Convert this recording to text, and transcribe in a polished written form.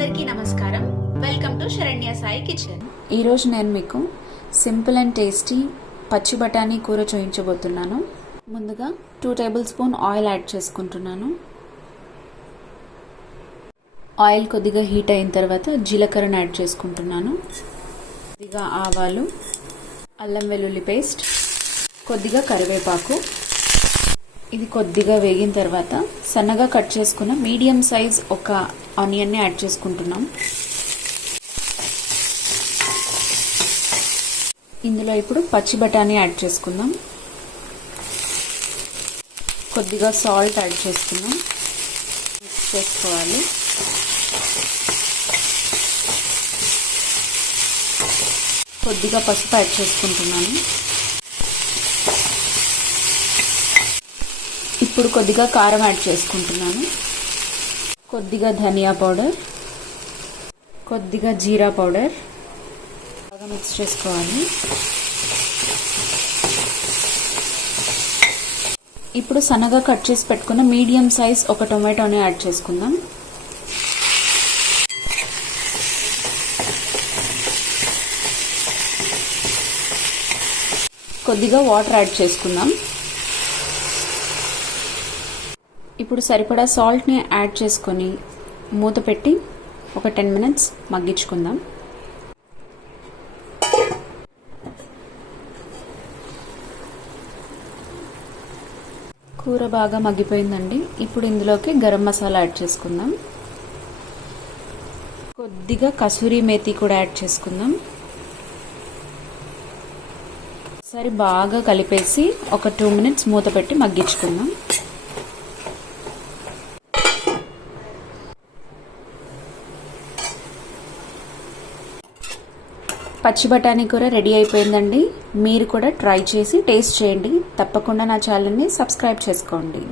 అందరికీ నమస్కారం. Welcome to Saranya Sai kitchen. ఈరోజు నేను మీకు సింపుల్ అండ్ టేస్టీ పచ్చి బఠానీ కూర చూపించబోతున్నాను. ముందుగా 2 టేబుల్ స్పూన్ ఆయిల్ యాడ్ చేసుకుంటున్నాను. ఆయిల్ కొద్దిగా హీట్ అయిన తర్వాత జీలకర్రను యాడ్ చేసుకుంటున్నాను. కొద్దిగా ఆవాలు, అల్లం వెల్లుల్లి పేస్ట్, కొద్దిగా కరివేపాకు. ఇది కొద్దిగా వేగిన తర్వాత సన్నగా కట్ చేసుకున్న మీడియం సైజ్ ఒక ఆనియన్ని యాడ్ చేసుకుంటున్నాం. ఇందులో ఇప్పుడు పచ్చి బఠానీ యాడ్ చేసుకుందాం. కొద్దిగా సాల్ట్ యాడ్ చేసుకుందాం. మిక్స్ చేసుకోవాలి. కొద్దిగా పసుపు యాడ్ చేసుకుంటున్నాను. ఇప్పుడు కొద్దిగా కారం యాడ్ చేసుకుంటున్నాను. కొద్దిగా ధనియా పౌడర్, కొద్దిగా జీరా పౌడర్. బాగా మిక్స్ చేసుకోవాలి. ఇప్పుడు సన్నగా కట్ చేసి పెట్టుకున్న మీడియం సైజ్ ఒక టొమాటోని యాడ్ చేసుకుందాం. కొద్దిగా వాటర్ యాడ్ చేసుకుందాం. ఇప్పుడు సరిపడా సాల్ట్ని యాడ్ చేసుకొని మూత పెట్టి ఒక 10 మినిట్స్ మగ్గించుకుందాం. కూర బాగా మగ్గిపోయిందండి. ఇప్పుడు ఇందులోకి గరం మసాలా యాడ్ చేసుకుందాం. కొద్దిగా కసూరి మేతి కూడా యాడ్ చేసుకుందాం. ఒకసారి బాగా కలిపేసి ఒక 2 మినిట్స్ మూత పెట్టి మగ్గించుకుందాం. పచ్చి బఠానీ కూర రెడీ అయిపోయిందండి. మీరు కూడా ట్రై చేసి టేస్ట్ చేయండి. తప్పకుండా నా ఛానల్ని సబ్స్క్రైబ్ చేసుకోండి.